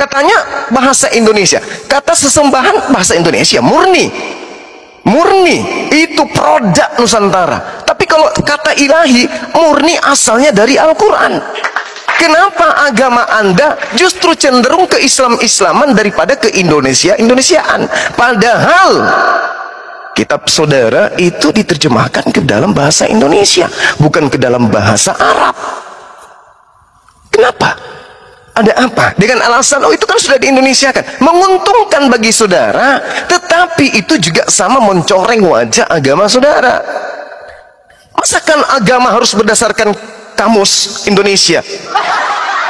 Katanya bahasa Indonesia, kata sesembahan bahasa Indonesia murni, itu produk Nusantara. Tapi kalau kata ilahi murni asalnya dari Al-Quran. Kenapa agama Anda justru cenderung ke Islam-Islaman daripada ke Indonesia-Indonesiaan? Padahal kitab saudara itu diterjemahkan ke dalam bahasa Indonesia, bukan ke dalam bahasa Arab. Kenapa? Ada apa? Dengan alasan, oh itu kan sudah di-Indonesiakan, menguntungkan bagi saudara, tetapi itu juga sama mencoreng wajah agama saudara. Masakan agama harus berdasarkan kamus Indonesia?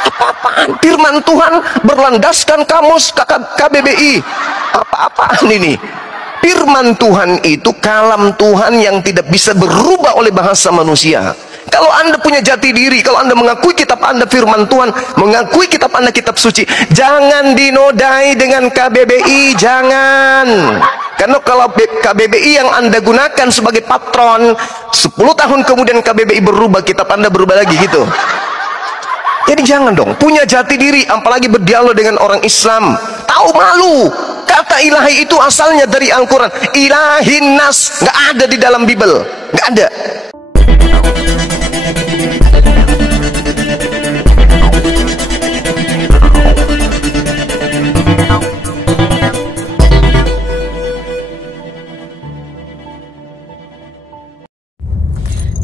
Apa-apaan? Firman Tuhan berlandaskan kamus KBBI. Apa-apaan ini? Firman Tuhan itu kalam Tuhan yang tidak bisa berubah oleh bahasa manusia. Kalau Anda punya jati diri, kalau Anda mengakui kitab Anda firman Tuhan, mengakui kitab Anda kitab suci, jangan dinodai dengan KBBI, jangan. Karena kalau KBBI yang Anda gunakan sebagai patron, 10 tahun kemudian KBBI berubah, kitab Anda berubah lagi gitu. Jadi jangan dong, punya jati diri, apalagi berdialog dengan orang Islam. Tahu malu. Kata ilahi itu asalnya dari Al-Quran. Ilahin nas, nggak ada di dalam Bible, nggak ada.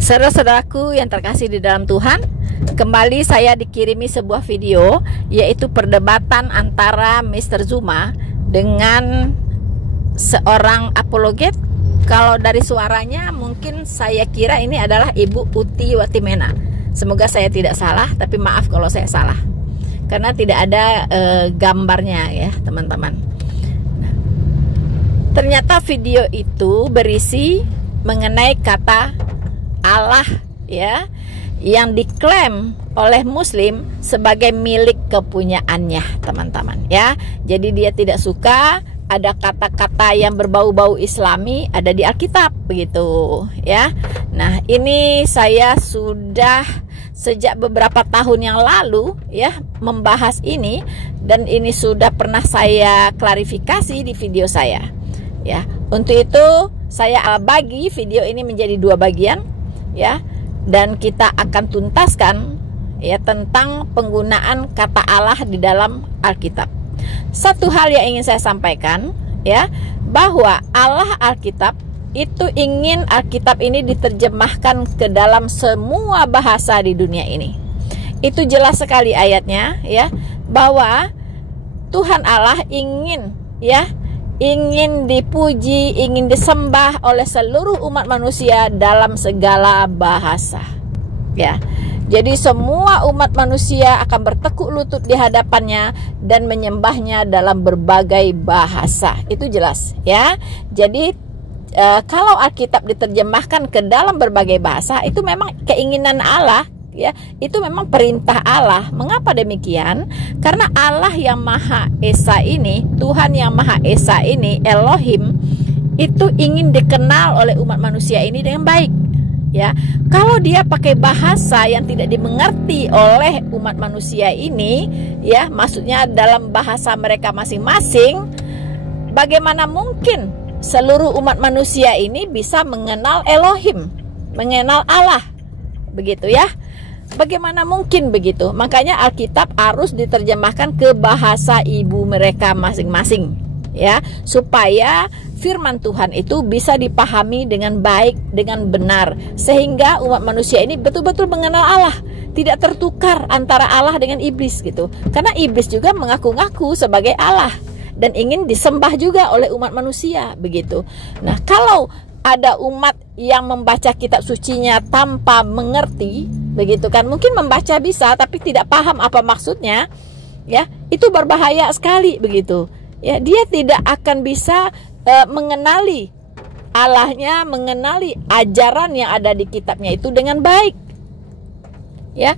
Saudara-saudaraku yang terkasih di dalam Tuhan, kembali saya dikirimi sebuah video, yaitu perdebatan antara Mr. Zuma dengan seorang apologet. Kalau dari suaranya mungkin saya kira ini adalah Ibu Uti Watimena. Semoga saya tidak salah, tapi maaf kalau saya salah, karena tidak ada gambarnya ya teman-teman. Nah, ternyata video itu berisi mengenai kata Allah ya, yang diklaim oleh Muslim sebagai milik kepunyaannya teman-teman ya. Jadi dia tidak suka ada kata-kata yang berbau-bau Islami ada di Alkitab begitu ya. Nah ini saya sudah sejak beberapa tahun yang lalu ya membahas ini, dan ini sudah pernah saya klarifikasi di video saya ya. Untuk itu saya bagi video ini menjadi 2 bagian ya, dan kita akan tuntaskan ya tentang penggunaan kata Allah di dalam Alkitab. Satu hal yang ingin saya sampaikan ya, bahwa Allah Alkitab itu ingin Alkitab ini diterjemahkan ke dalam semua bahasa di dunia ini. Itu jelas sekali ayatnya ya, bahwa Tuhan Allah ingin ya, ingin dipuji, ingin disembah oleh seluruh umat manusia dalam segala bahasa ya. Jadi semua umat manusia akan bertekuk lutut di hadapannya dan menyembahnya dalam berbagai bahasa. Itu jelas ya. Jadi kalau Alkitab diterjemahkan ke dalam berbagai bahasa, itu memang keinginan Allah ya, itu memang perintah Allah. Mengapa demikian? Karena Allah yang Maha Esa ini, Tuhan yang Maha Esa ini, Elohim, itu ingin dikenal oleh umat manusia ini dengan baik ya. Kalau dia pakai bahasa yang tidak dimengerti oleh umat manusia ini ya, maksudnya dalam bahasa mereka masing-masing, bagaimana mungkin seluruh umat manusia ini bisa mengenal Elohim, mengenal Allah begitu ya? Bagaimana mungkin begitu? Makanya Alkitab harus diterjemahkan ke bahasa ibu mereka masing-masing ya, supaya firman Tuhan itu bisa dipahami dengan baik, dengan benar, sehingga umat manusia ini betul-betul mengenal Allah, tidak tertukar antara Allah dengan iblis gitu. Karena iblis juga mengaku-ngaku sebagai Allah dan ingin disembah juga oleh umat manusia begitu. Nah, kalau ada umat yang membaca kitab sucinya tanpa mengerti begitu kan, mungkin membaca bisa tapi tidak paham apa maksudnya ya, itu berbahaya sekali begitu ya. Dia tidak akan bisa mengenali Allahnya, mengenali ajaran yang ada di kitabnya itu dengan baik ya.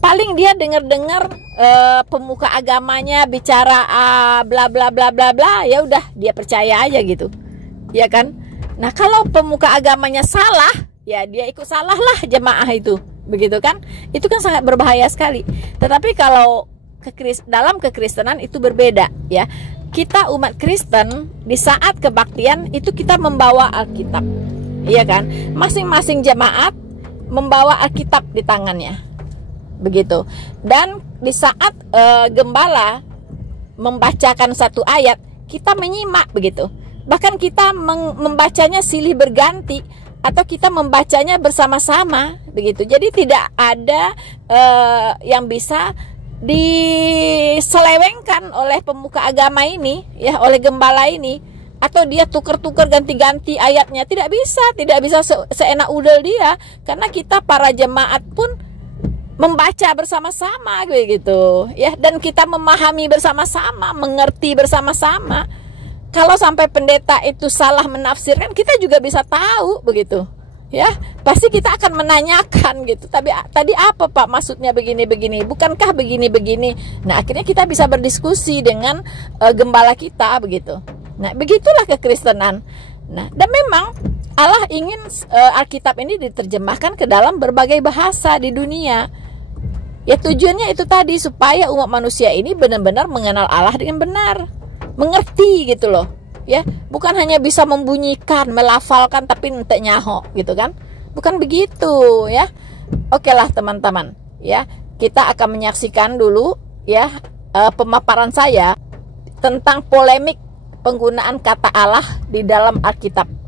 Paling dia dengar-dengar pemuka agamanya bicara bla bla bla bla bla, ya udah dia percaya aja gitu ya kan. Nah kalau pemuka agamanya salah, ya dia ikut salah lah jemaah itu begitu kan. Itu kan sangat berbahaya sekali. Tetapi kalau dalam kekristenan itu berbeda ya. Kita umat Kristen di saat kebaktian itu kita membawa Alkitab, iya kan? Masing-masing jemaat membawa Alkitab di tangannya, begitu. Dan di saat gembala membacakan satu ayat, kita menyimak begitu. Bahkan kita membacanya silih berganti atau kita membacanya bersama-sama begitu. Jadi tidak ada yang bisa diselewengkan oleh pemuka agama ini ya, oleh gembala ini, atau dia tuker-tuker ganti-ganti ayatnya. Tidak bisa seenak udel dia, karena kita para jemaat pun membaca bersama-sama begitu ya, dan kita memahami bersama-sama, mengerti bersama-sama. Kalau sampai pendeta itu salah menafsirkan, kita juga bisa tahu begitu ya, pasti kita akan menanyakan gitu. Tadi apa Pak maksudnya begini-begini, bukankah begini-begini? Nah, akhirnya kita bisa berdiskusi dengan gembala kita begitu. Nah, begitulah kekristenan. Nah, dan memang Allah ingin Alkitab ini diterjemahkan ke dalam berbagai bahasa di dunia. Ya, tujuannya itu tadi, supaya umat manusia ini benar-benar mengenal Allah dengan benar, mengerti gitu loh. Ya, bukan hanya bisa membunyikan, melafalkan tapi entek nyaho gitu kan. Bukan begitu ya. Oke lah teman-teman ya, kita akan menyaksikan dulu ya pemaparan saya tentang polemik penggunaan kata Allah di dalam Alkitab.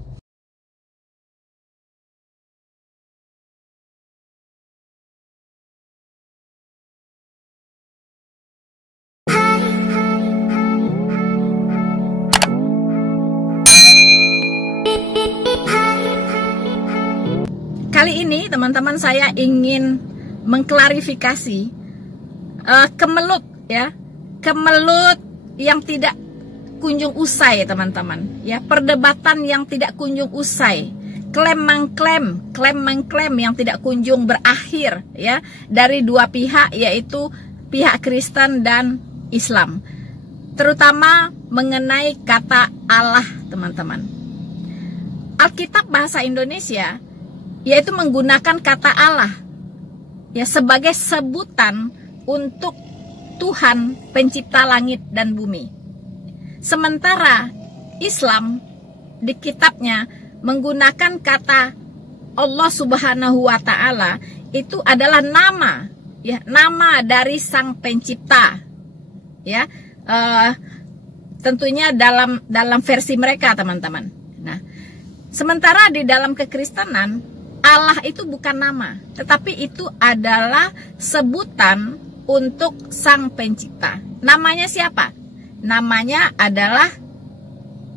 Kali ini teman-teman saya ingin mengklarifikasi kemelut ya, kemelut yang tidak kunjung usai teman-teman ya, perdebatan yang tidak kunjung usai, klaim mengklaim yang tidak kunjung berakhir ya, dari dua pihak, yaitu pihak Kristen dan Islam, terutama mengenai kata Allah teman-teman. Alkitab bahasa Indonesia yaitu menggunakan kata Allah ya sebagai sebutan untuk Tuhan pencipta langit dan bumi. Sementara Islam di kitabnya menggunakan kata Allah Subhanahu wa Ta'ala, itu adalah nama ya, nama dari Sang Pencipta ya, tentunya dalam versi mereka teman-teman. Nah, sementara di dalam kekristenan Allah itu bukan nama, tetapi itu adalah sebutan untuk Sang Pencipta. Namanya siapa? Namanya adalah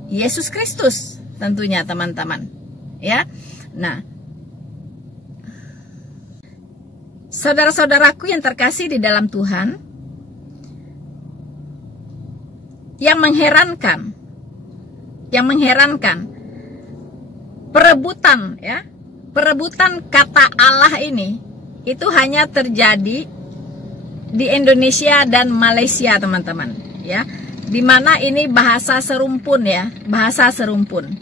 Yesus Kristus, tentunya teman-teman. Ya, nah, saudara-saudaraku yang terkasih di dalam Tuhan, yang mengherankan, perebutan kata Allah ini itu hanya terjadi di Indonesia dan Malaysia teman-teman ya, dimana ini bahasa serumpun ya, bahasa serumpun.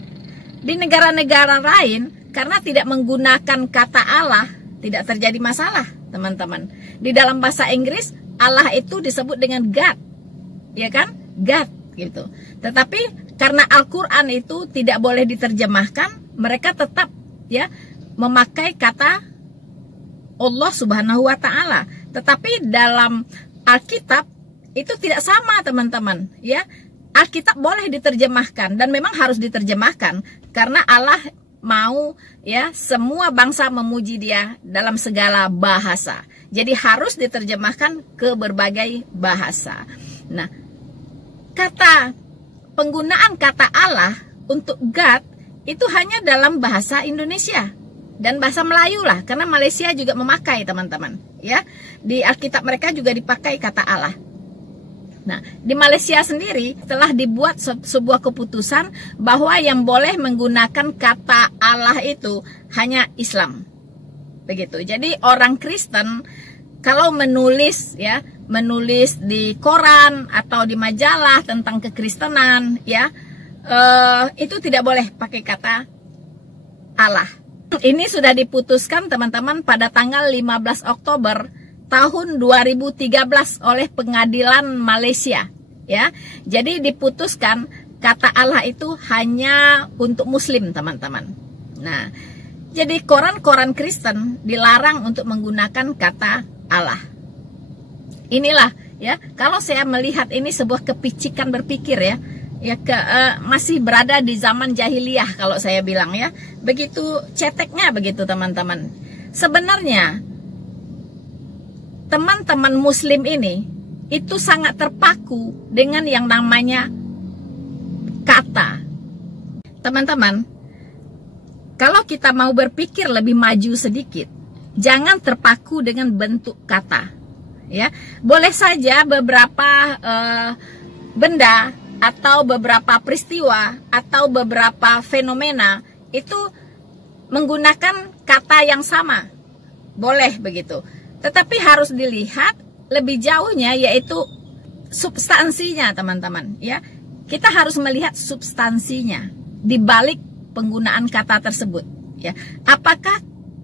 Di negara-negara lain karena tidak menggunakan kata Allah tidak terjadi masalah teman-teman. Di dalam bahasa Inggris Allah itu disebut dengan God, ya kan, God gitu. Tetapi karena Al-Quran itu tidak boleh diterjemahkan, mereka tetap ya memakai kata Allah Subhanahu wa Ta'ala. Tetapi dalam Alkitab itu tidak sama teman-teman ya. Alkitab boleh diterjemahkan dan memang harus diterjemahkan karena Allah mau ya semua bangsa memuji Dia dalam segala bahasa. Jadi harus diterjemahkan ke berbagai bahasa. Nah, penggunaan kata Allah untuk God itu hanya dalam bahasa Indonesia dan bahasa Melayu lah, karena Malaysia juga memakai teman-teman ya. Di Alkitab mereka juga dipakai kata Allah. Nah, di Malaysia sendiri telah dibuat sebuah keputusan bahwa yang boleh menggunakan kata Allah itu hanya Islam. Begitu. Jadi orang Kristen kalau menulis ya, menulis di koran atau di majalah tentang kekristenan ya, itu tidak boleh pakai kata Allah. Ini sudah diputuskan teman-teman pada tanggal 15 Oktober tahun 2013 oleh pengadilan Malaysia, ya. Jadi diputuskan kata Allah itu hanya untuk muslim, teman-teman. Nah, jadi koran-koran Kristen dilarang untuk menggunakan kata Allah. Inilah, ya, kalau saya melihat ini sebuah kepicikan berpikir, ya, masih berada di zaman jahiliyah kalau saya bilang, ya. Begitu ceteknya begitu, teman-teman. Sebenarnya teman-teman muslim ini itu sangat terpaku dengan yang namanya kata. Teman-teman, kalau kita mau berpikir lebih maju sedikit, jangan terpaku dengan bentuk kata, ya. Boleh saja beberapa benda atau beberapa peristiwa atau beberapa fenomena itu menggunakan kata yang sama, boleh begitu. Tetapi harus dilihat lebih jauhnya, yaitu substansinya, teman-teman, ya. Kita harus melihat substansinya di balik penggunaan kata tersebut, ya. Apakah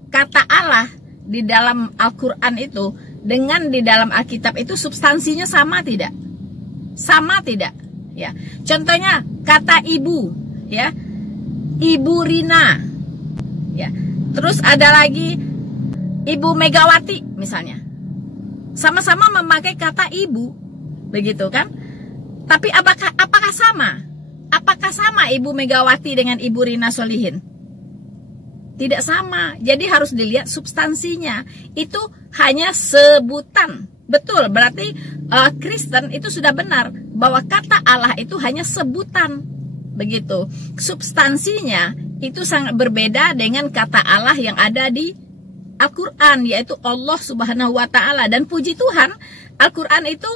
kata Allah di dalam Al-Quran itu dengan di dalam Alkitab itu substansinya sama tidak? Sama tidak? Ya. Contohnya kata ibu, ya. Ibu Rina, ya. Terus ada lagi Ibu Megawati misalnya. Sama-sama memakai kata ibu, begitu kan? Tapi apakah sama? Apakah sama Ibu Megawati dengan Ibu Rina Solihin? Tidak sama. Jadi harus dilihat substansinya. Itu hanya sebutan. Betul, berarti Kristen itu sudah benar bahwa kata Allah itu hanya sebutan. Begitu. Substansinya itu sangat berbeda dengan kata Allah yang ada di Al-Quran, yaitu Allah Subhanahu wa Ta'ala. Dan puji Tuhan, Al-Quran itu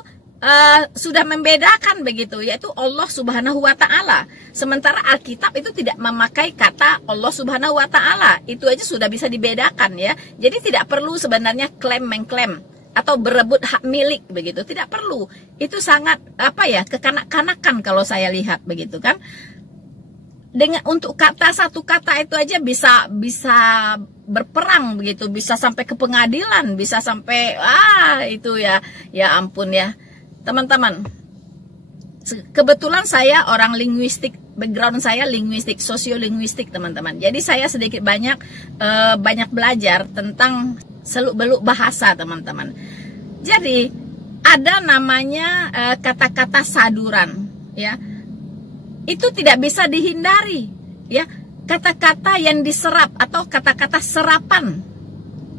sudah membedakan begitu, yaitu Allah Subhanahu wa Ta'ala. Sementara Alkitab itu tidak memakai kata Allah Subhanahu wa Ta'ala. Itu aja sudah bisa dibedakan, ya. Jadi tidak perlu sebenarnya klaim-mengklaim atau berebut hak milik begitu, tidak perlu. Itu sangat kekanak-kanakan kalau saya lihat begitu kan. Dengan untuk kata satu kata itu aja bisa berperang begitu, bisa sampai ke pengadilan, bisa sampai itu ya ampun ya. Teman-teman, kebetulan saya orang linguistik, background saya linguistik, sosiolinguistik, teman-teman. Jadi saya sedikit banyak belajar tentang seluk-beluk bahasa, teman-teman. Jadi ada namanya kata-kata saduran, ya. Itu tidak bisa dihindari, ya. Kata-kata yang diserap atau kata-kata serapan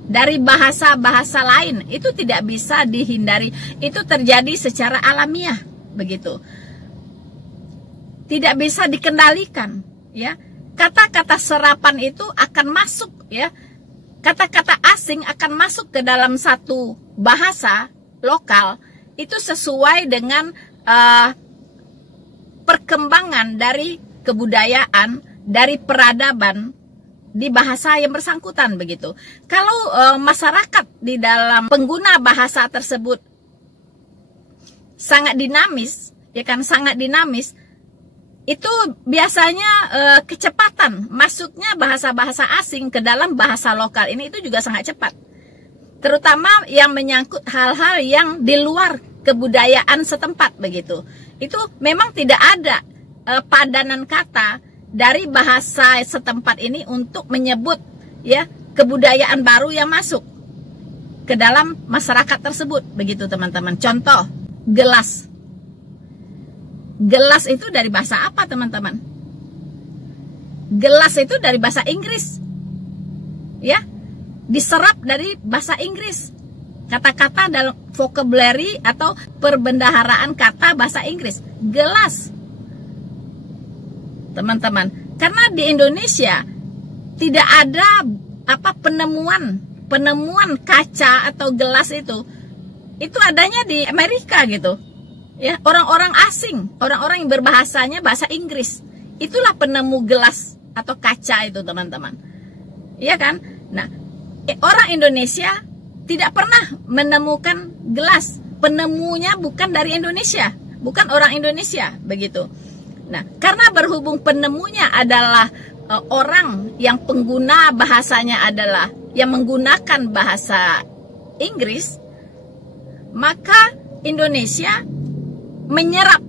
dari bahasa-bahasa lain itu tidak bisa dihindari. Itu terjadi secara alamiah, begitu. Tidak bisa dikendalikan, ya. Kata-kata serapan itu akan masuk, ya. Kata-kata asing akan masuk ke dalam satu bahasa lokal itu sesuai dengan perkembangan dari kebudayaan, dari peradaban di bahasa yang bersangkutan begitu. Kalau masyarakat di dalam pengguna bahasa tersebut sangat dinamis, ya kan, sangat dinamis, itu biasanya kecepatan masuknya bahasa-bahasa asing ke dalam bahasa lokal ini itu juga sangat cepat. Terutama yang menyangkut hal-hal yang di luar kebudayaan setempat begitu. Itu memang tidak ada padanan kata dari bahasa setempat ini untuk menyebut, ya, kebudayaan baru yang masuk ke dalam masyarakat tersebut begitu, teman-teman. Contoh, gelas. Gelas itu dari bahasa apa, teman-teman? Gelas itu dari bahasa Inggris, ya, diserap dari bahasa Inggris. Kata-kata dalam vocabulary atau perbendaharaan kata bahasa Inggris, gelas, teman-teman. Karena di Indonesia tidak ada penemuan kaca atau gelas itu adanya di Amerika gitu. Ya, orang-orang asing, orang-orang yang berbahasanya bahasa Inggris, itulah penemu gelas atau kaca itu, teman-teman. Iya kan? Nah, orang Indonesia tidak pernah menemukan gelas. Penemunya bukan dari Indonesia, bukan orang Indonesia, begitu. Nah, karena berhubung penemunya adalah orang yang pengguna bahasanya adalah yang menggunakan bahasa Inggris, maka Indonesia menyerap,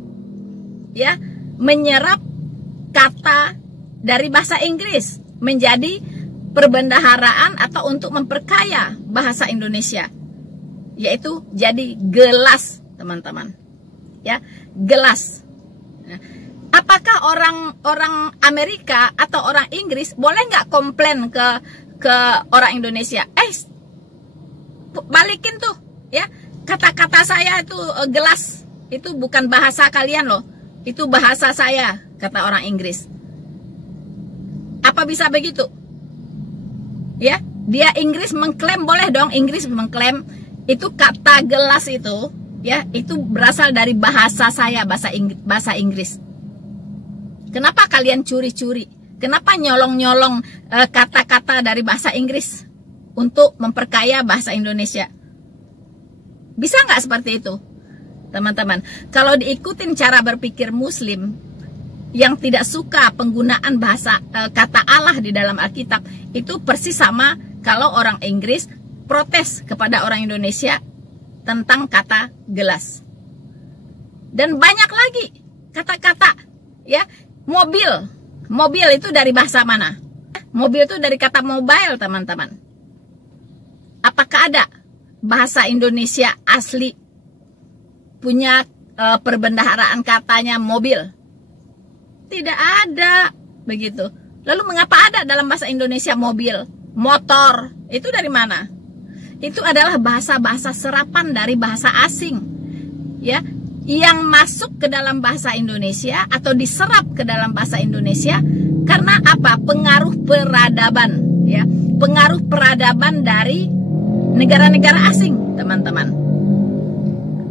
ya, menyerap kata dari bahasa Inggris menjadi perbendaharaan atau untuk memperkaya bahasa Indonesia, yaitu jadi gelas, teman-teman. Ya, gelas. Nah, apakah orang Amerika atau orang Inggris boleh nggak komplain ke orang Indonesia? Balikin tuh, ya, kata-kata saya itu gelas, itu bukan bahasa kalian loh, itu bahasa saya, kata orang Inggris. Apa bisa begitu? Ya, dia Inggris mengklaim, boleh dong Inggris mengklaim itu kata gelas itu, ya, itu berasal dari bahasa saya, bahasa Inggris. Kenapa kalian curi-curi? Kenapa nyolong-nyolong kata-kata dari bahasa Inggris untuk memperkaya bahasa Indonesia? Bisa nggak seperti itu, teman-teman? Kalau diikutin cara berpikir Muslim yang tidak suka penggunaan bahasa kata Allah di dalam Alkitab, itu persis sama kalau orang Inggris protes kepada orang Indonesia tentang kata gelas. Dan banyak lagi kata-kata, ya. Mobil itu dari bahasa mana? Mobil itu dari kata mobile, teman-teman. Apakah ada bahasa Indonesia asli punya perbendaharaan katanya mobil? Tidak ada, begitu. Lalu mengapa ada dalam bahasa Indonesia mobil, motor? Itu dari mana? Itu adalah bahasa-bahasa serapan dari bahasa asing, ya, yang masuk ke dalam bahasa Indonesia atau diserap ke dalam bahasa Indonesia karena apa? Pengaruh peradaban, ya, pengaruh peradaban dari negara-negara asing, teman-teman.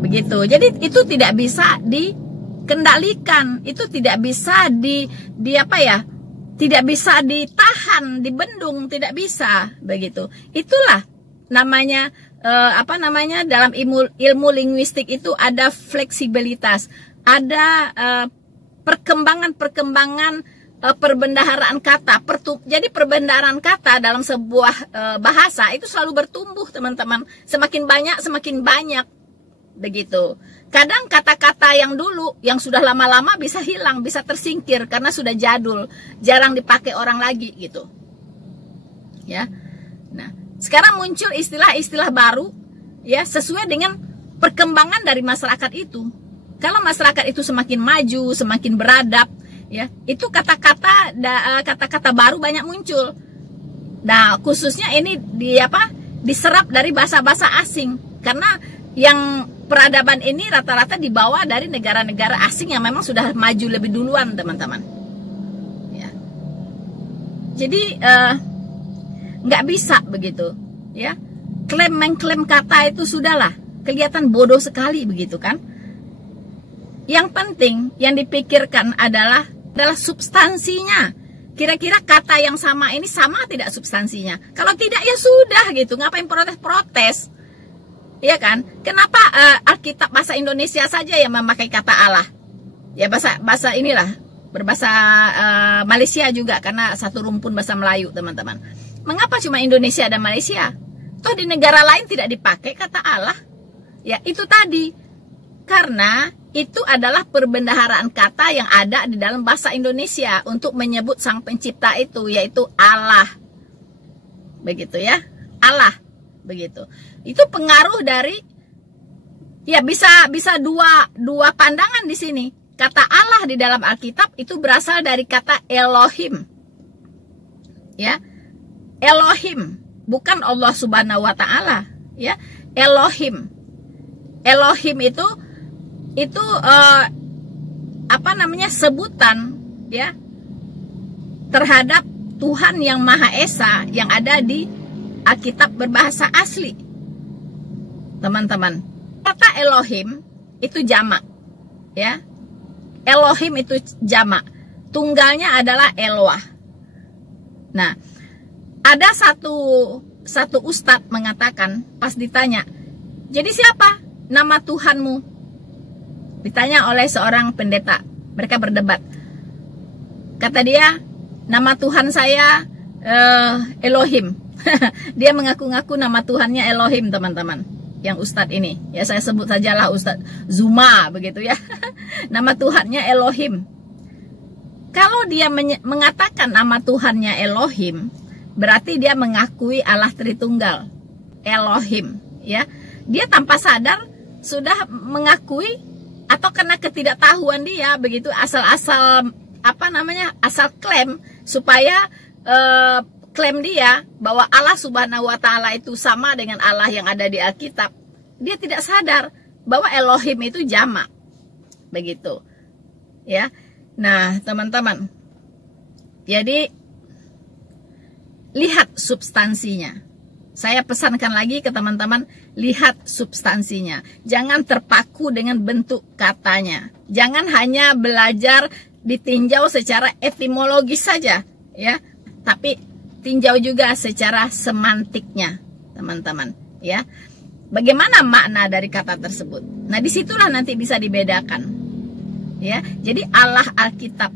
Begitu. Jadi itu tidak bisa dikendalikan, itu tidak bisa tidak bisa ditahan, dibendung, tidak bisa, begitu. Itulah namanya dalam ilmu linguistik itu ada fleksibilitas, ada perkembangan perbendaharaan kata. Jadi perbendaharaan kata dalam sebuah bahasa itu selalu bertumbuh, teman-teman. Semakin banyak, begitu. Kadang kata-kata yang dulu, yang sudah lama-lama bisa hilang, bisa tersingkir karena sudah jadul, jarang dipakai orang lagi, gitu. Ya. Nah, sekarang muncul istilah-istilah baru, ya, sesuai dengan perkembangan dari masyarakat itu. Kalau masyarakat itu semakin maju, semakin beradab, ya, itu kata-kata baru banyak muncul. Nah, khususnya ini diserap dari bahasa-bahasa asing, karena yang peradaban ini rata-rata dibawa dari negara-negara asing yang memang sudah maju lebih duluan, teman-teman. Ya. Jadi nggak bisa begitu, ya. Mengklaim kata itu sudahlah, kelihatan bodoh sekali, begitu kan? Yang penting yang dipikirkan adalah substansinya. Kira-kira kata yang sama ini sama tidak substansinya? Kalau tidak, ya sudah, gitu. Ngapain protes-protes? Iya kan? Kenapa Alkitab bahasa Indonesia saja yang memakai kata Allah? Ya, bahasa inilah, berbahasa Malaysia juga, karena satu rumpun bahasa Melayu, teman-teman. Mengapa cuma Indonesia dan Malaysia? Toh di negara lain tidak dipakai kata Allah. Ya, itu tadi. Karena itu adalah perbendaharaan kata yang ada di dalam bahasa Indonesia untuk menyebut sang pencipta itu, yaitu Allah. Begitu ya. Allah. Begitu. Itu pengaruh dari, ya, bisa dua pandangan di sini. Kata Allah di dalam Alkitab itu berasal dari kata Elohim. Ya. Elohim, bukan Allah Subhanahu wa taala, ya. Elohim. Elohim itu sebutan, ya, terhadap Tuhan yang Maha Esa yang ada di Alkitab berbahasa asli. Teman-teman, kata Elohim itu jamak, ya. Elohim itu jamak. Tunggalnya adalah Eloah. Nah, ada satu ustadz mengatakan pas ditanya, jadi siapa nama Tuhanmu? Ditanya oleh seorang pendeta. Mereka berdebat. Kata dia, nama Tuhan saya Elohim. Dia mengaku-ngaku nama Tuhannya Elohim, teman-teman. yang Ustadz ini. Ya saya sebut sajalah Ustadz Zuma begitu ya. Nama Tuhannya Elohim. Kalau dia mengatakan nama Tuhannya Elohim, berarti dia mengakui Allah Tritunggal. Elohim, ya. Dia tanpa sadar sudah mengakui atau karena ketidaktahuan dia begitu, asal-asal asal klaim supaya klaim dia bahwa Allah Subhanahu wa taala itu sama dengan Allah yang ada di Alkitab. Dia tidak sadar bahwa Elohim itu jamak. Begitu. Ya. Nah, teman-teman. Jadi lihat substansinya. Saya pesankan lagi ke teman-teman, lihat substansinya. Jangan terpaku dengan bentuk katanya. Jangan hanya belajar ditinjau secara etimologis saja, ya. Tapi tinjau juga secara semantiknya, teman-teman, ya. Bagaimana makna dari kata tersebut? Nah, disitulah nanti bisa dibedakan. Ya, jadi Allah Alkitab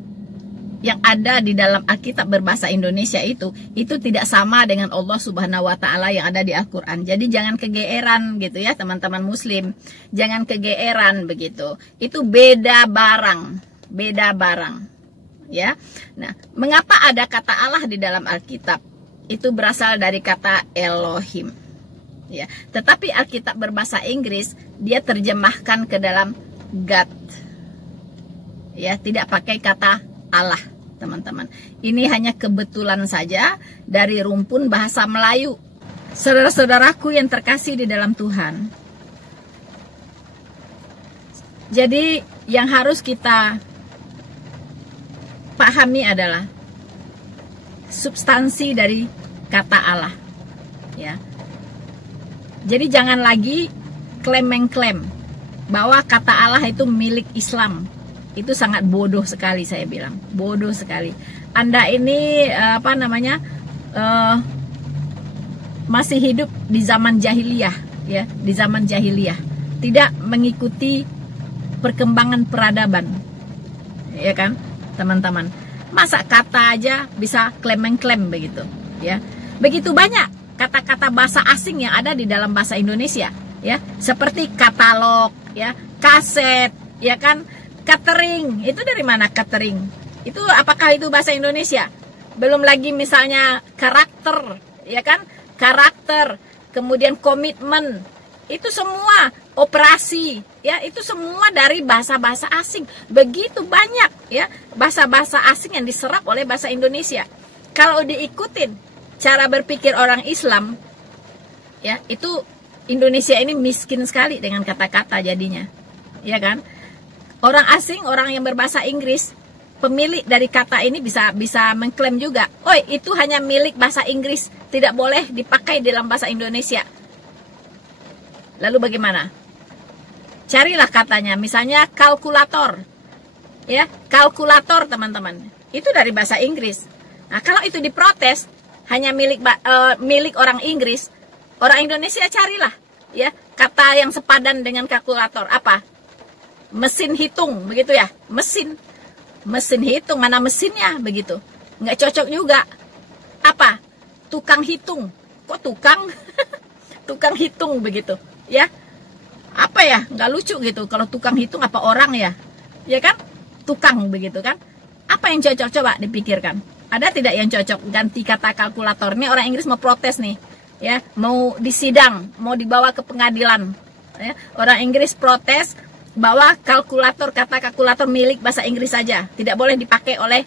yang ada di dalam Alkitab berbahasa Indonesia itu tidak sama dengan Allah Subhanahu wa taala yang ada di Al-Qur'an. Jadi jangan kegeeran gitu ya, teman-teman muslim. Jangan kegeeran begitu. Itu beda barang, beda barang. Ya. Nah, mengapa ada kata Allah di dalam Alkitab? Itu berasal dari kata Elohim. Ya, tetapi Alkitab berbahasa Inggris dia terjemahkan ke dalam God. Ya, tidak pakai kata Allah, teman-teman. Ini hanya kebetulan saja dari rumpun bahasa Melayu. Saudara-saudaraku yang terkasih di dalam Tuhan. Jadi yang harus kita pahami adalah substansi dari kata Allah. Ya. Jadi jangan lagi klaim-mengklaim bahwa kata Allah itu milik Islam. Itu sangat bodoh sekali, saya bilang. Bodoh sekali. Anda ini masih hidup di zaman jahiliyah, ya, di zaman jahiliyah. Tidak mengikuti perkembangan peradaban. Ya kan, teman-teman? Masa kata aja bisa klaim-mengklaim begitu, ya. Begitu banyak kata-kata bahasa asing yang ada di dalam bahasa Indonesia, ya. Seperti katalog, ya, kaset, ya kan? Catering, itu dari mana catering? Itu apakah itu bahasa Indonesia? Belum lagi misalnya karakter, ya kan? Karakter, kemudian komitmen, itu semua operasi, ya, itu semua dari bahasa-bahasa asing. Begitu banyak, ya, bahasa-bahasa asing yang diserap oleh bahasa Indonesia. Kalau diikutin cara berpikir orang Islam, ya, itu Indonesia ini miskin sekali dengan kata-kata jadinya, ya kan? Orang asing, orang yang berbahasa Inggris, pemilik dari kata ini bisa mengklaim juga, "Oh, itu hanya milik bahasa Inggris, tidak boleh dipakai dalam bahasa Indonesia." Lalu bagaimana? Carilah katanya, misalnya kalkulator. Ya, kalkulator, teman-teman. Itu dari bahasa Inggris. Nah, kalau itu diprotes hanya milik orang Inggris, orang Indonesia carilah, ya, kata yang sepadan dengan kalkulator. Apa? Mesin hitung, begitu ya, mesin hitung, mana mesinnya, begitu, nggak cocok juga. Apa? Tukang hitung, kok tukang? Tukang hitung, begitu, ya, apa ya, nggak lucu gitu, kalau tukang hitung apa orang ya, ya kan, tukang, begitu kan, apa yang cocok, coba dipikirkan, ada tidak yang cocok, ganti kata kalkulator. Ini orang Inggris mau protes nih, ya, mau disidang, mau dibawa ke pengadilan, ya. Orang Inggris protes bahwa kata kalkulator milik bahasa Inggris saja, tidak boleh dipakai oleh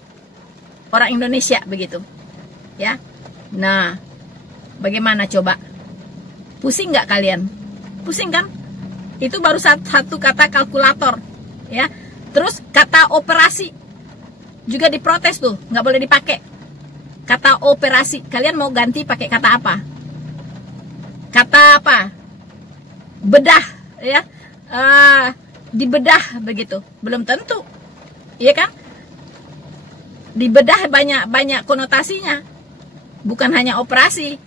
orang Indonesia, begitu, ya. Nah, bagaimana coba? Pusing nggak kalian? Pusing kan? Itu baru satu kata kalkulator, ya. Terus kata operasi juga diprotes tuh, nggak boleh dipakai. Kata operasi, kalian mau ganti pakai kata apa? Kata apa? Bedah, ya. Dibedah, begitu, belum tentu, iya kan? Dibedah banyak konotasinya, bukan hanya operasi.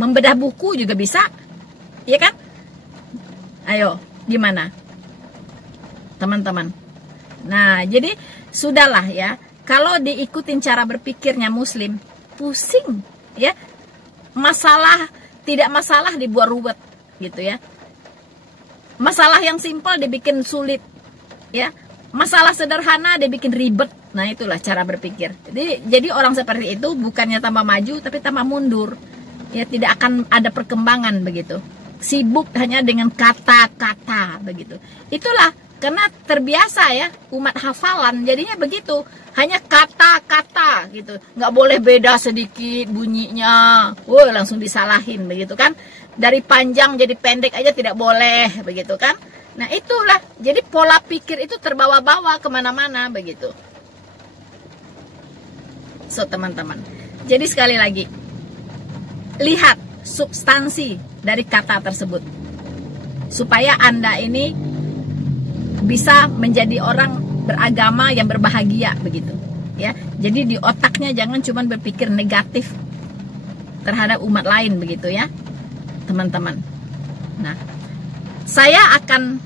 Membedah buku juga bisa, iya kan? Ayo, gimana, teman-teman? Nah, jadi sudahlah ya, kalau diikutin cara berpikirnya Muslim, pusing, ya. Tidak masalah dibuat ruwet. gitu ya. Masalah yang simpel dibikin sulit, ya. Masalah sederhana dibikin ribet. Nah, itulah cara berpikir. Jadi orang seperti itu bukannya tambah maju tapi tambah mundur. Ya, tidak akan ada perkembangan begitu. Sibuk hanya dengan kata-kata begitu. Itulah karena terbiasa ya umat hafalan, jadinya begitu. Hanya kata-kata gitu. Nggak boleh beda sedikit bunyinya. Woi, langsung disalahin begitu kan. Dari panjang jadi pendek aja tidak boleh begitu kan. Nah, itulah. Jadi pola pikir itu terbawa-bawa kemana-mana begitu. So, teman-teman. Jadi sekali lagi, lihat substansi dari kata tersebut. Supaya Anda ini bisa menjadi orang beragama yang berbahagia begitu. Ya, jadi di otaknya jangan cuma berpikir negatif terhadap umat lain begitu ya, teman-teman. Nah, saya akan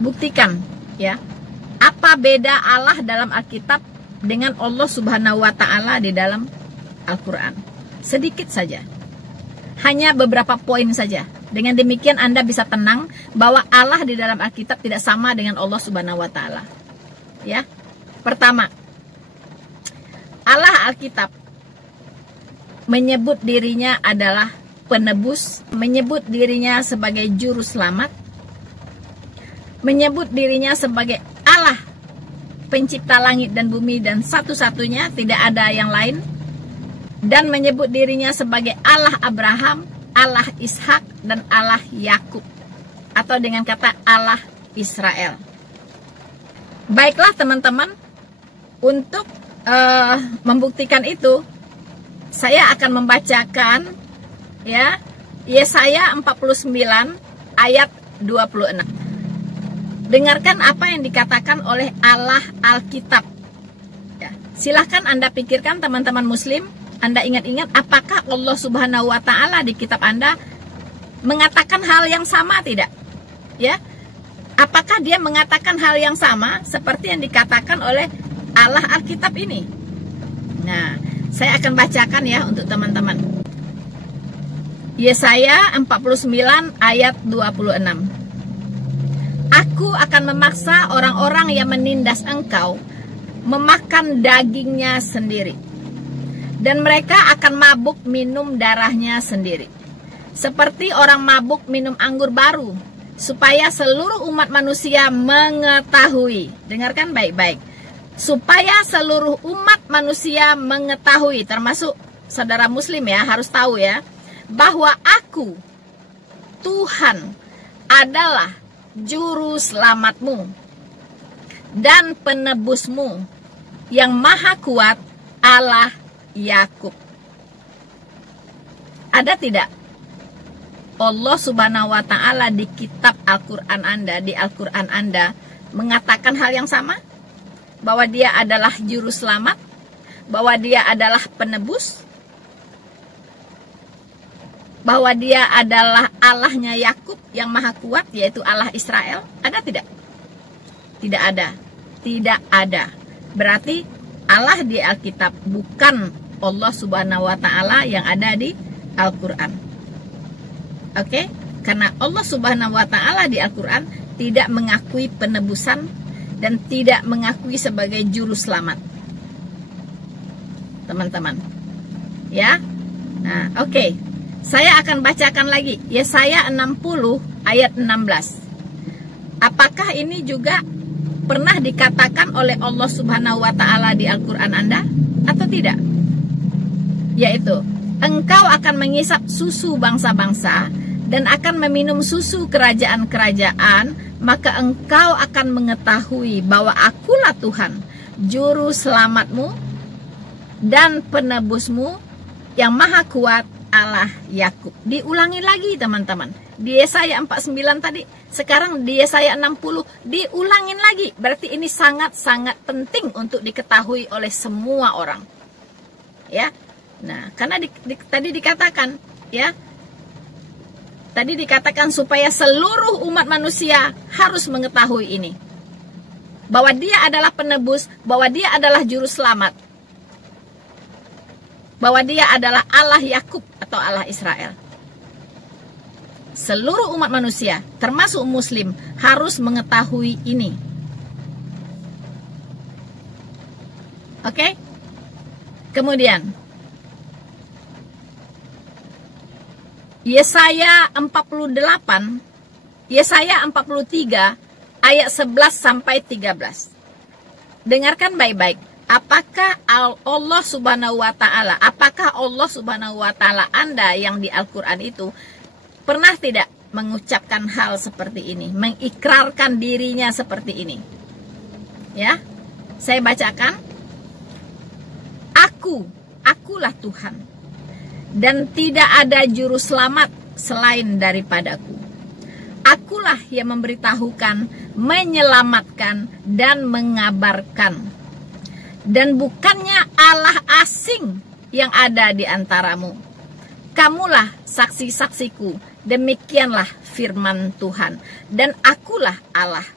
buktikan ya apa beda Allah dalam Alkitab dengan Allah Subhanahu wa Ta'ala di dalam Al-Quran. Sedikit saja, hanya beberapa poin saja. Dengan demikian Anda bisa tenang bahwa Allah di dalam Alkitab tidak sama dengan Allah Subhanahu wa Ta'ala. Ya. Pertama, Allah Alkitab menyebut dirinya adalah penebus, menyebut dirinya sebagai juru selamat, menyebut dirinya sebagai Allah pencipta langit dan bumi dan satu-satunya, tidak ada yang lain, dan menyebut dirinya sebagai Allah Abraham, Allah Ishak, dan Allah Yakub, atau dengan kata Allah Israel. Baiklah teman-teman, untuk membuktikan itu, saya akan membacakan ya Yesaya 49 ayat 26. Dengarkan apa yang dikatakan oleh Allah Alkitab. Ya, silahkan Anda pikirkan teman-teman Muslim. Anda ingat-ingat apakah Allah Subhanahu wa Ta'ala di kitab Anda mengatakan hal yang sama tidak? Ya. Apakah dia mengatakan hal yang sama seperti yang dikatakan oleh Allah Alkitab ini? Nah, saya akan bacakan ya untuk teman-teman. Yesaya 49 ayat 26. Aku akan memaksa orang-orang yang menindas engkau memakan dagingnya sendiri, dan mereka akan mabuk minum darahnya sendiri, seperti orang mabuk minum anggur baru, supaya seluruh umat manusia mengetahui. Dengarkan baik-baik. Supaya seluruh umat manusia mengetahui, termasuk saudara Muslim ya, harus tahu ya, bahwa aku, Tuhan, adalah juru selamatmu dan penebusmu yang maha kuat, Allah Yakub. Ada tidak Allah Subhanahu wa Ta'ala di kitab Al-Quran Anda, di Al-Quran Anda mengatakan hal yang sama? Bahwa dia adalah juru selamat, bahwa dia adalah penebus, bahwa dia adalah Allahnya Yakub yang maha kuat, yaitu Allah Israel. Ada tidak? Tidak ada. Tidak ada. Berarti Allah di Alkitab bukan Allah Subhanahu wa Ta'ala yang ada di Al-Quran. Oke? Karena Allah Subhanahu wa Ta'ala di Al-Quran tidak mengakui penebusan dan tidak mengakui sebagai juru selamat. Teman-teman. Ya? Nah, oke. Saya akan bacakan lagi Yesaya 60 ayat 16. Apakah ini juga pernah dikatakan oleh Allah Subhanahu wa Ta'ala di Al-Quran Anda atau tidak? Yaitu, engkau akan mengisap susu bangsa-bangsa dan akan meminum susu kerajaan-kerajaan, maka engkau akan mengetahui bahwa akulah Tuhan, juru selamatmu dan penebusmu yang maha kuat, Allah Yakub. Diulangi lagi teman-teman. Di Yesaya 49 tadi, sekarang di Yesaya 60 diulangin lagi. Berarti ini sangat-sangat penting untuk diketahui oleh semua orang. Ya. Nah, karena tadi dikatakan, ya. Tadi dikatakan supaya seluruh umat manusia harus mengetahui ini. Bahwa dia adalah penebus, bahwa dia adalah juru selamat. Bahwa dia adalah Allah Yakub atau Allah Israel. seluruh umat manusia, termasuk muslim, harus mengetahui ini. Oke? Kemudian Yesaya 48, Yesaya 43 ayat 11 sampai 13. Dengarkan baik-baik. Apakah Allah Subhanahu wa taala, apakah Allah Subhanahu wa taala Anda yang di Al-Qur'an itu pernah tidak mengucapkan hal seperti ini, mengikrarkan dirinya seperti ini? Ya. Saya bacakan. Akulah Tuhan, dan tidak ada juru selamat selain daripadaku. Akulah yang memberitahukan, menyelamatkan, dan mengabarkan. Dan bukannya Allah asing yang ada di antaramu. Kamulah saksi-saksiku, demikianlah firman Tuhan. Dan akulah Allah.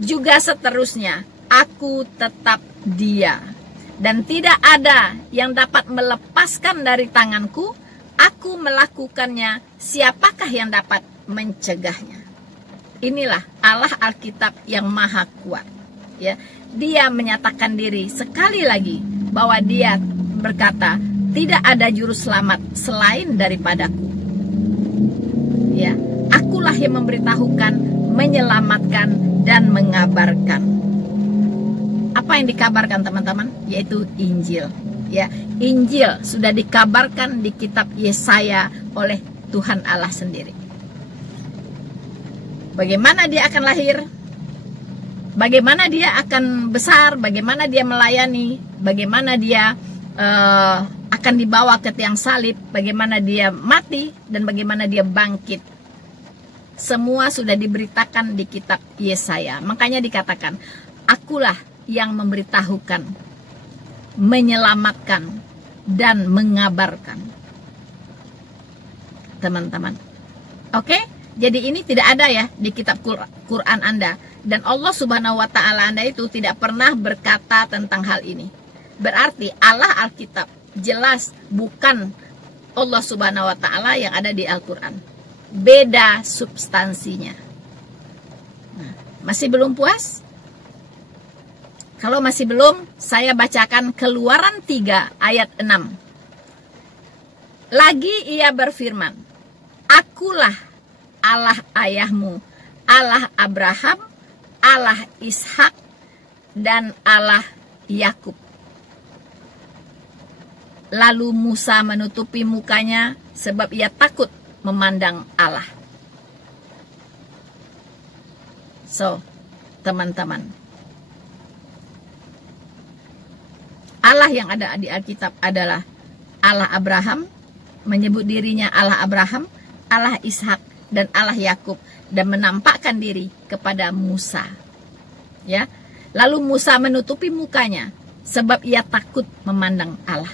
Juga seterusnya, aku tetap Dia. Dan tidak ada yang dapat melepaskan dari tanganku. Aku melakukannya, siapakah yang dapat mencegahnya? Inilah Allah Alkitab yang maha kuat. Ya, Dia menyatakan diri sekali lagi bahwa Dia berkata, tidak ada juru selamat selain daripadaku. Ya, akulah yang memberitahukan, menyelamatkan, dan mengabarkan. Apa yang dikabarkan teman-teman? Yaitu Injil. Ya, Injil sudah dikabarkan di kitab Yesaya oleh Tuhan Allah sendiri. Bagaimana Dia akan lahir? Bagaimana Dia akan besar? Bagaimana Dia melayani? Bagaimana Dia akan dibawa ke tiang salib? Bagaimana Dia mati? Dan bagaimana Dia bangkit? Semua sudah diberitakan di kitab Yesaya. Makanya dikatakan, akulah yang memberitahukan, menyelamatkan, dan mengabarkan. Teman-teman. Oke? Jadi ini tidak ada ya di kitab Quran Anda. Dan Allah Subhanahu wa taala Anda itu tidak pernah berkata tentang hal ini. Berarti Allah Alkitab jelas bukan Allah Subhanahu wa taala yang ada di Al-Quran. Beda substansinya. Nah, masih belum puas? Kalau masih belum, saya bacakan Keluaran 3 ayat 6. Lagi Ia berfirman, akulah Allah ayahmu, Allah Abraham, Allah Ishak, dan Allah Yakub. Lalu Musa menutupi mukanya sebab ia takut memandang Allah. So, teman-teman, Allah yang ada di Alkitab adalah Allah Abraham, menyebut dirinya Allah Abraham, Allah Ishak, dan Allah Yakub, dan menampakkan diri kepada Musa. Ya, lalu Musa menutupi mukanya sebab ia takut memandang Allah.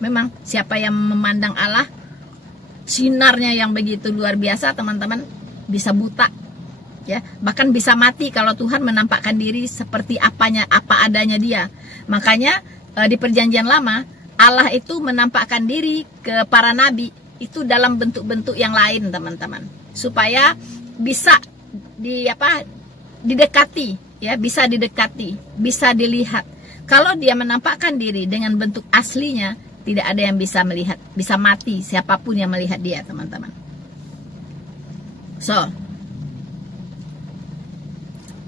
Memang siapa yang memandang Allah, sinarnya yang begitu luar biasa, teman-teman, bisa buta. Ya, bahkan bisa mati kalau Tuhan menampakkan diri seperti apa adanya Dia. Makanya di Perjanjian Lama, Allah itu menampakkan diri ke para nabi itu dalam bentuk-bentuk yang lain, teman-teman, supaya bisa didekati, ya, bisa didekati, bisa dilihat. Kalau Dia menampakkan diri dengan bentuk aslinya, tidak ada yang bisa melihat, bisa mati siapapun yang melihat Dia, teman-teman. So,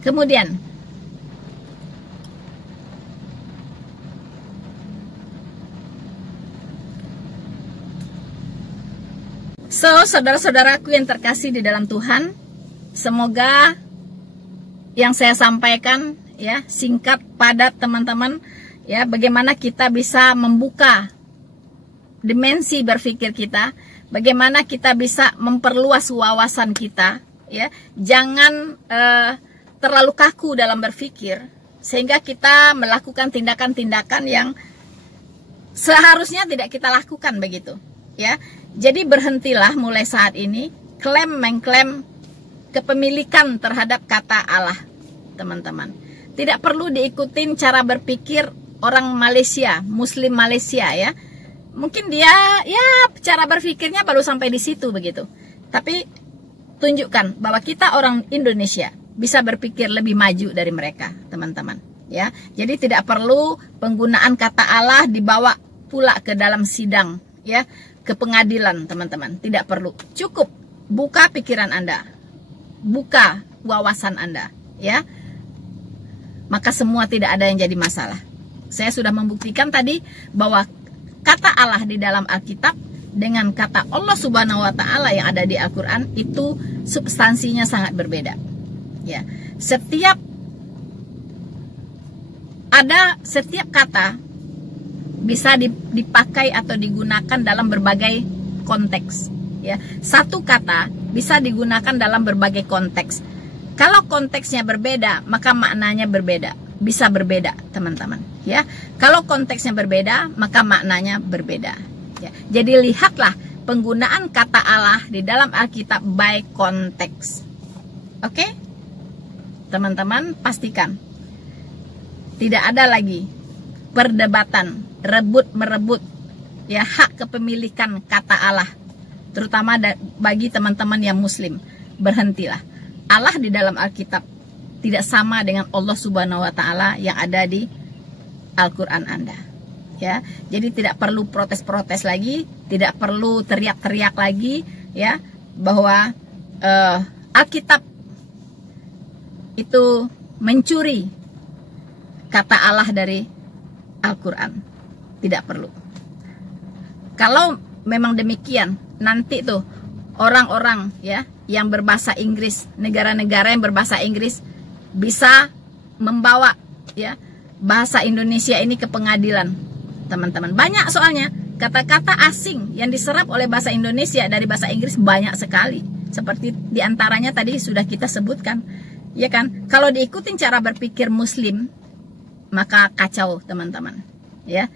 kemudian saudara-saudaraku yang terkasih di dalam Tuhan, semoga yang saya sampaikan ya singkat, padat, teman-teman, ya, bagaimana kita bisa membuka dimensi berpikir kita, bagaimana kita bisa memperluas wawasan kita, ya. Jangan terlalu kaku dalam berpikir sehingga kita melakukan tindakan-tindakan yang seharusnya tidak kita lakukan, begitu, ya. Jadi berhentilah mulai saat ini mengklaim kepemilikan terhadap kata Allah, teman-teman. Tidak perlu diikutin cara berpikir orang Malaysia, Muslim Malaysia, ya. Mungkin dia, ya, cara berpikirnya baru sampai di situ, begitu. Tapi tunjukkan bahwa kita orang Indonesia bisa berpikir lebih maju dari mereka, teman-teman. Ya, jadi tidak perlu penggunaan kata Allah dibawa pula ke dalam sidang, ya, ke pengadilan, teman-teman. Tidak perlu. Cukup buka pikiran Anda, buka wawasan Anda, ya. Maka semua tidak ada yang jadi masalah. Saya sudah membuktikan tadi bahwa kata Allah di dalam Alkitab dengan kata Allah Subhanahu wa taala yang ada di Al-Qur'an itu substansinya sangat berbeda. Ya. Setiap kata bisa dipakai atau digunakan dalam berbagai konteks, ya. Satu kata bisa digunakan dalam berbagai konteks. Kalau konteksnya berbeda, maka maknanya berbeda, bisa berbeda, teman-teman, ya. Kalau konteksnya berbeda, maka maknanya berbeda, ya. Jadi lihatlah penggunaan kata Allah di dalam Alkitab by konteks. Oke? Teman-teman, pastikan tidak ada lagi perdebatan, rebut-merebut, ya, hak kepemilikan kata Allah, terutama bagi teman-teman yang muslim. Berhentilah. Allah di dalam Alkitab tidak sama dengan Allah Subhanahu wa taala yang ada di Al-Qur'an Anda, ya. Jadi tidak perlu protes-protes lagi, tidak perlu teriak-teriak lagi, ya, bahwa Alkitab itu mencuri kata Allah dari Al-Quran. Tidak perlu. Kalau memang demikian, nanti tuh orang-orang, ya, yang berbahasa Inggris, negara-negara yang berbahasa Inggris bisa membawa, ya, bahasa Indonesia ini ke pengadilan, teman-teman. Banyak soalnya kata-kata asing yang diserap oleh bahasa Indonesia dari bahasa Inggris banyak sekali. Seperti diantaranya tadi sudah kita sebutkan, ya kan? Kalau diikutin cara berpikir Muslim, maka kacau, teman-teman, ya.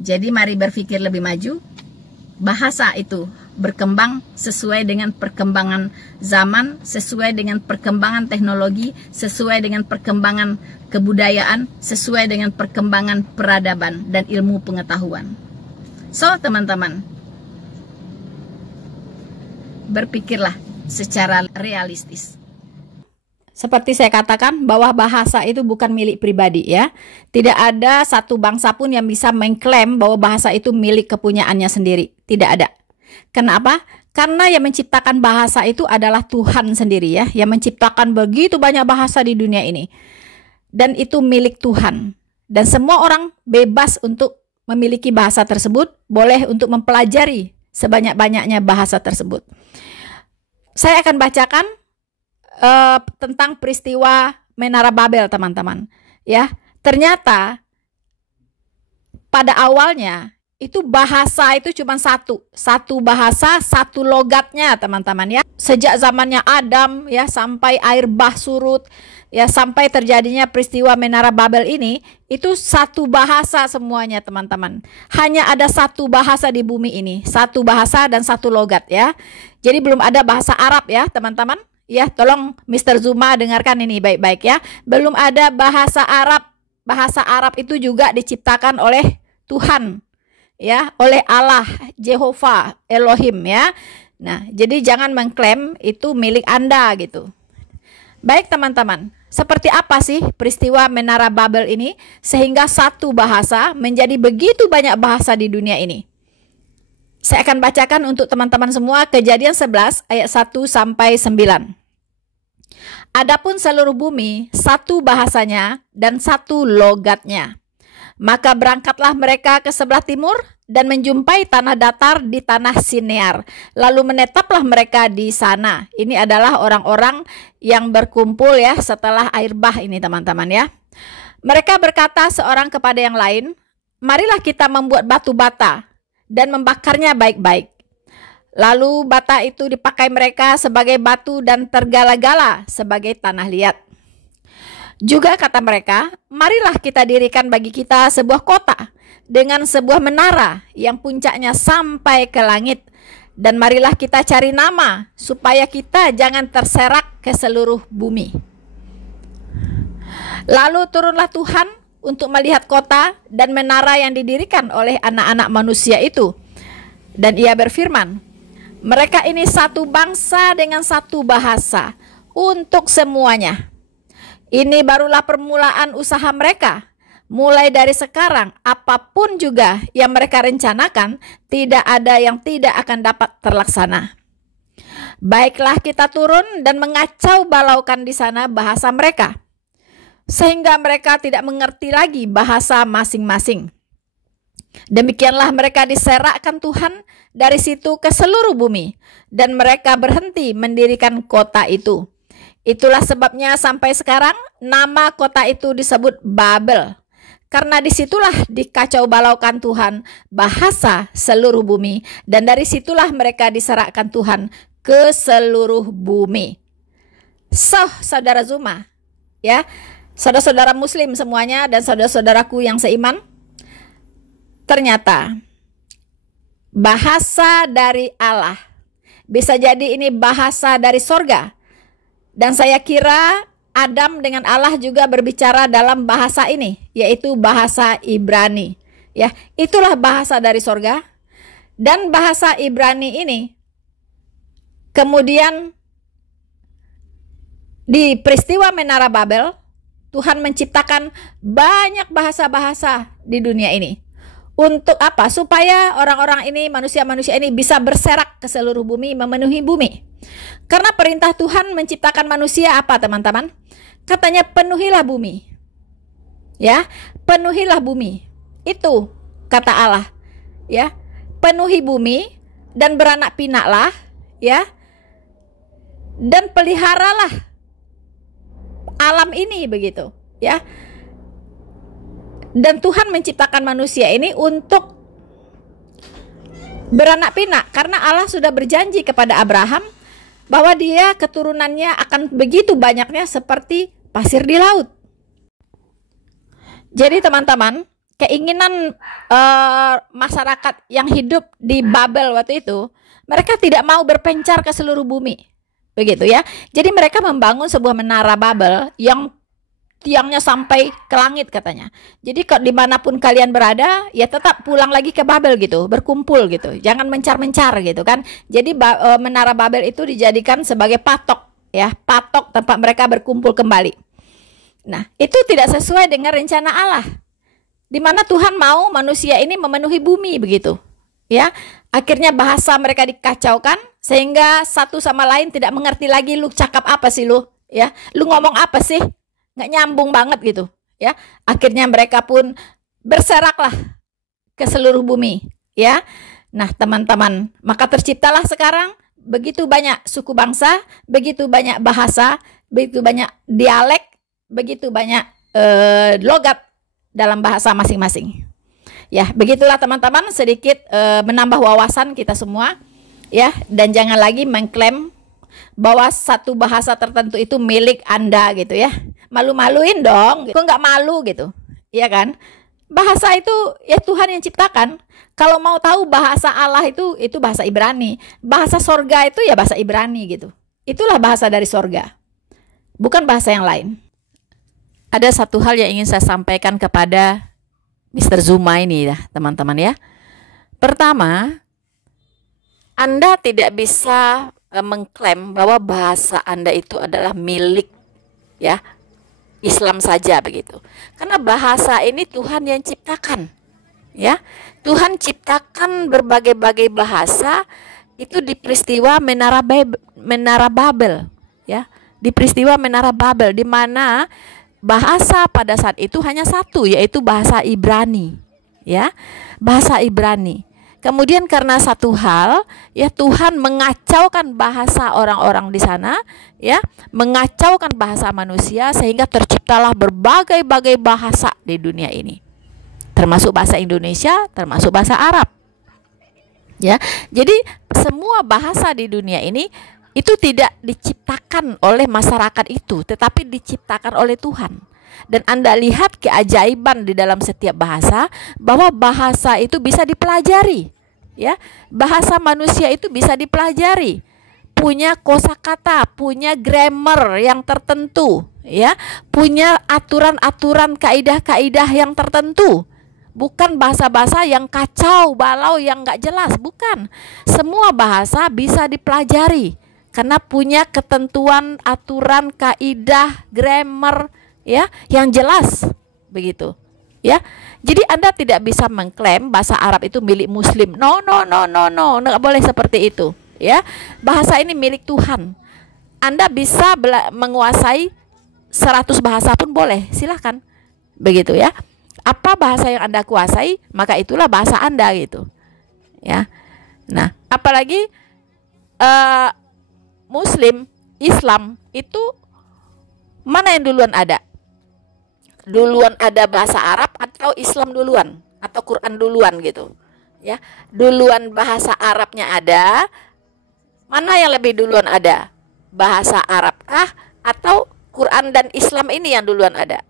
Jadi mari berpikir lebih maju. Bahasa itu berkembang sesuai dengan perkembangan zaman, sesuai dengan perkembangan teknologi, sesuai dengan perkembangan kebudayaan, sesuai dengan perkembangan peradaban dan ilmu pengetahuan. So, teman-teman, berpikirlah secara realistis. Seperti saya katakan bahwa bahasa itu bukan milik pribadi, ya. Tidak ada satu bangsa pun yang bisa mengklaim bahwa bahasa itu milik kepunyaannya sendiri. Tidak ada. Kenapa? Karena yang menciptakan bahasa itu adalah Tuhan sendiri, ya. Yang menciptakan begitu banyak bahasa di dunia ini. Dan itu milik Tuhan. Dan semua orang bebas untuk memiliki bahasa tersebut, boleh untuk mempelajari sebanyak-banyaknya bahasa tersebut. Saya akan bacakan tentang peristiwa Menara Babel, teman-teman, ya. Ternyata pada awalnya itu bahasa itu cuma satu bahasa, satu logatnya, teman-teman, ya. Sejak zamannya Adam, ya, sampai air bah surut, ya, sampai terjadinya peristiwa Menara Babel ini, itu satu bahasa semuanya, teman-teman. Hanya ada satu bahasa di bumi ini, satu bahasa dan satu logat, ya. Jadi belum ada bahasa Arab, ya, teman-teman. Ya, tolong Mr. Zuma dengarkan ini baik-baik, ya. Belum ada bahasa Arab. Bahasa Arab itu juga diciptakan oleh Tuhan, ya, oleh Allah, Jehovah, Elohim, ya. Nah, jadi jangan mengklaim itu milik Anda gitu. Baik, teman-teman, seperti apa sih peristiwa Menara Babel ini sehingga satu bahasa menjadi begitu banyak bahasa di dunia ini? Saya akan bacakan untuk teman-teman semua Kejadian 11 ayat 1 sampai 9. Adapun seluruh bumi satu bahasanya dan satu logatnya. Maka berangkatlah mereka ke sebelah timur dan menjumpai tanah datar di tanah Sinear. Lalu menetaplah mereka di sana. Ini adalah orang-orang yang berkumpul, ya, setelah air bah ini, teman-teman, ya. Mereka berkata seorang kepada yang lain, marilah kita membuat batu bata dan membakarnya baik-baik. Lalu bata itu dipakai mereka sebagai batu dan tergala-gala sebagai tanah liat. Juga kata mereka, marilah kita dirikan bagi kita sebuah kota dengan sebuah menara yang puncaknya sampai ke langit. Dan marilah kita cari nama supaya kita jangan terserak ke seluruh bumi. Lalu turunlah Tuhan untuk melihat kota dan menara yang didirikan oleh anak-anak manusia itu. Dan ia berfirman, Mereka ini satu bangsa dengan satu bahasa untuk semuanya. Ini barulah permulaan usaha mereka. Mulai dari sekarang, apapun juga yang mereka rencanakan, tidak ada yang tidak akan dapat terlaksana. Baiklah kita turun dan mengacau balaukan di sana bahasa mereka, sehingga mereka tidak mengerti lagi bahasa masing-masing. Demikianlah mereka diserakkan Tuhan dari situ ke seluruh bumi, dan mereka berhenti mendirikan kota itu. Itulah sebabnya sampai sekarang nama kota itu disebut Babel, karena disitulah dikacau balaukan Tuhan bahasa seluruh bumi, dan dari situlah mereka diserakkan Tuhan ke seluruh bumi. Saudara Zuma, ya, saudara-saudara Muslim semuanya dan saudara-saudaraku yang seiman, ternyata bahasa dari Allah bisa jadi ini bahasa dari sorga. Dan saya kira Adam dengan Allah juga berbicara dalam bahasa ini, yaitu bahasa Ibrani. Ya, itulah bahasa dari sorga. Dan bahasa Ibrani ini kemudian di peristiwa Menara Babel, Tuhan menciptakan banyak bahasa-bahasa di dunia ini. Untuk apa? Supaya orang-orang ini, manusia-manusia ini bisa berserak ke seluruh bumi, memenuhi bumi. Karena perintah Tuhan menciptakan manusia apa, teman-teman? Katanya penuhilah bumi. Ya, penuhilah bumi. Itu kata Allah. Ya, penuhi bumi dan beranak pinaklah, ya. Dan peliharalah alam ini begitu, ya. Dan Tuhan menciptakan manusia ini untuk beranak pinak, karena Allah sudah berjanji kepada Abraham bahwa dia keturunannya akan begitu banyaknya seperti pasir di laut. Jadi teman-teman, keinginan masyarakat yang hidup di Babel waktu itu, mereka tidak mau berpencar ke seluruh bumi, begitu ya. Jadi mereka membangun sebuah menara Babel yang tiangnya sampai ke langit katanya. Jadi kalau dimanapun kalian berada, ya tetap pulang lagi ke Babel gitu, berkumpul gitu, jangan mencar-mencar gitu kan. Jadi menara Babel itu dijadikan sebagai patok, ya, patok tempat mereka berkumpul kembali. Nah, itu tidak sesuai dengan rencana Allah, di mana Tuhan mau manusia ini memenuhi bumi begitu, ya. Akhirnya bahasa mereka dikacaukan sehingga satu sama lain tidak mengerti lagi, lu cakap apa sih lu, ya, lu ngomong apa sih, nggak nyambung banget gitu, ya. Akhirnya mereka pun berseraklah ke seluruh bumi, ya. Nah teman-teman, maka terciptalah sekarang begitu banyak suku bangsa, begitu banyak bahasa, begitu banyak dialek, begitu banyak logat dalam bahasa masing-masing. Ya, begitulah teman-teman, sedikit menambah wawasan kita semua, ya. Dan jangan lagi mengklaim bahwa satu bahasa tertentu itu milik Anda gitu ya. Malu-maluin dong, kok nggak malu gitu, ya kan? Bahasa itu ya Tuhan yang ciptakan. Kalau mau tahu bahasa Allah itu bahasa Ibrani, bahasa sorga itu ya bahasa Ibrani gitu. Itulah bahasa dari sorga, bukan bahasa yang lain. Ada satu hal yang ingin saya sampaikan kepada Mr. Zuma ini ya teman-teman ya. Pertama, Anda tidak bisa mengklaim bahwa bahasa Anda itu adalah milik, ya, Islam saja begitu. Karena bahasa ini Tuhan yang ciptakan, ya. Tuhan ciptakan berbagai-bagai bahasa itu di peristiwa Menara Babel, ya. Di peristiwa Menara Babel, di mana bahasa pada saat itu hanya satu, yaitu bahasa Ibrani, ya. Bahasa Ibrani. Kemudian karena satu hal, ya, Tuhan mengacaukan bahasa orang-orang di sana, ya, mengacaukan bahasa manusia sehingga terciptalah berbagai-bagai bahasa di dunia ini. Termasuk bahasa Indonesia, termasuk bahasa Arab. Ya. Jadi semua bahasa di dunia ini itu tidak diciptakan oleh masyarakat itu, tetapi diciptakan oleh Tuhan. Dan Anda lihat keajaiban di dalam setiap bahasa, bahwa bahasa itu bisa dipelajari, ya. Bahasa manusia itu bisa dipelajari, punya kosakata, punya grammar yang tertentu, ya, punya aturan-aturan, kaidah-kaidah yang tertentu Bukan bahasa-bahasa yang kacau, balau, yang nggak jelas, bukan. Semua bahasa bisa dipelajari karena punya ketentuan, aturan, kaidah, grammar, ya, yang jelas, begitu. Ya, jadi Anda tidak bisa mengklaim bahasa Arab itu milik Muslim. No, nggak boleh seperti itu. Ya, bahasa ini milik Tuhan. Anda bisa menguasai 100 bahasa pun boleh, silahkan, begitu ya. Apa bahasa yang Anda kuasai, maka itulah bahasa Anda gitu. Ya. Nah, apalagi Muslim, Islam itu mana yang duluan ada? Duluan ada bahasa Arab atau Islam duluan atau Quran duluan gitu. Ya. Duluan bahasa Arabnya ada, mana yang lebih duluan ada? Bahasa Arab atau Quran dan Islam ini yang duluan ada?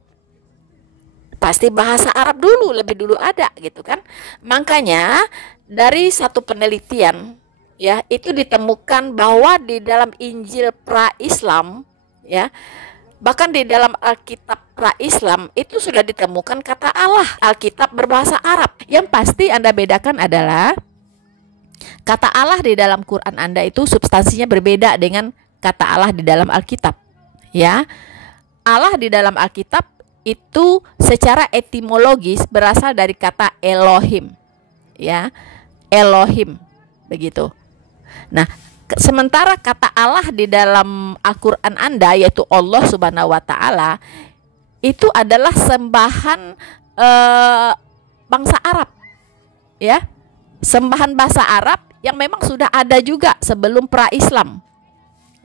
Pasti bahasa Arab dulu, lebih dulu ada gitu kan. Makanya dari satu penelitian ya, itu ditemukan bahwa di dalam Injil pra-Islam ya, bahkan di dalam Alkitab pra-Islam itu sudah ditemukan kata Allah. Alkitab berbahasa Arab. Yang pasti Anda bedakan adalah kata Allah di dalam Quran Anda itu substansinya berbeda dengan kata Allah di dalam Alkitab. Ya. Allah di dalam Alkitab itu secara etimologis berasal dari kata Elohim, ya, Elohim, begitu. Nah, sementara kata Allah di dalam Al-Quran Anda yaitu Allah Subhanahu Wa Taala itu adalah sembahan bangsa Arab, ya, sembahan bahasa Arab yang memang sudah ada juga sebelum pra-Islam,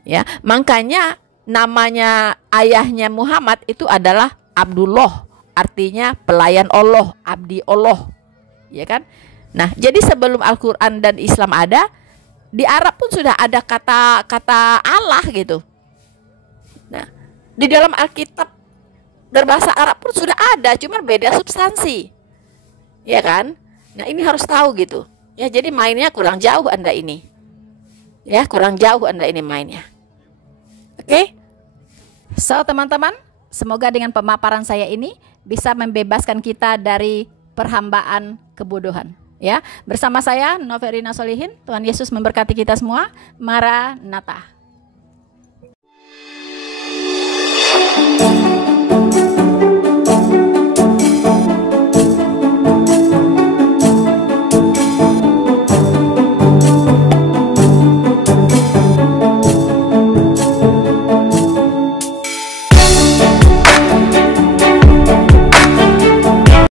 ya. Makanya namanya ayahnya Muhammad itu adalah Abdullah, artinya pelayan Allah, abdi Allah, ya kan? Nah, jadi sebelum Al-Quran dan Islam ada, di Arab pun sudah ada kata-kata Allah gitu. Nah, di dalam Alkitab berbahasa Arab pun sudah ada, cuma beda substansi, ya kan? Nah, ini harus tahu gitu. Ya, jadi mainnya kurang jauh Anda ini, ya, kurang jauh Anda ini mainnya. Oke? So, teman-teman, semoga dengan pemaparan saya ini bisa membebaskan kita dari perhambaan kebodohan. Ya, bersama saya Noverina Solihin. Tuhan Yesus memberkati kita semua. Maranatha.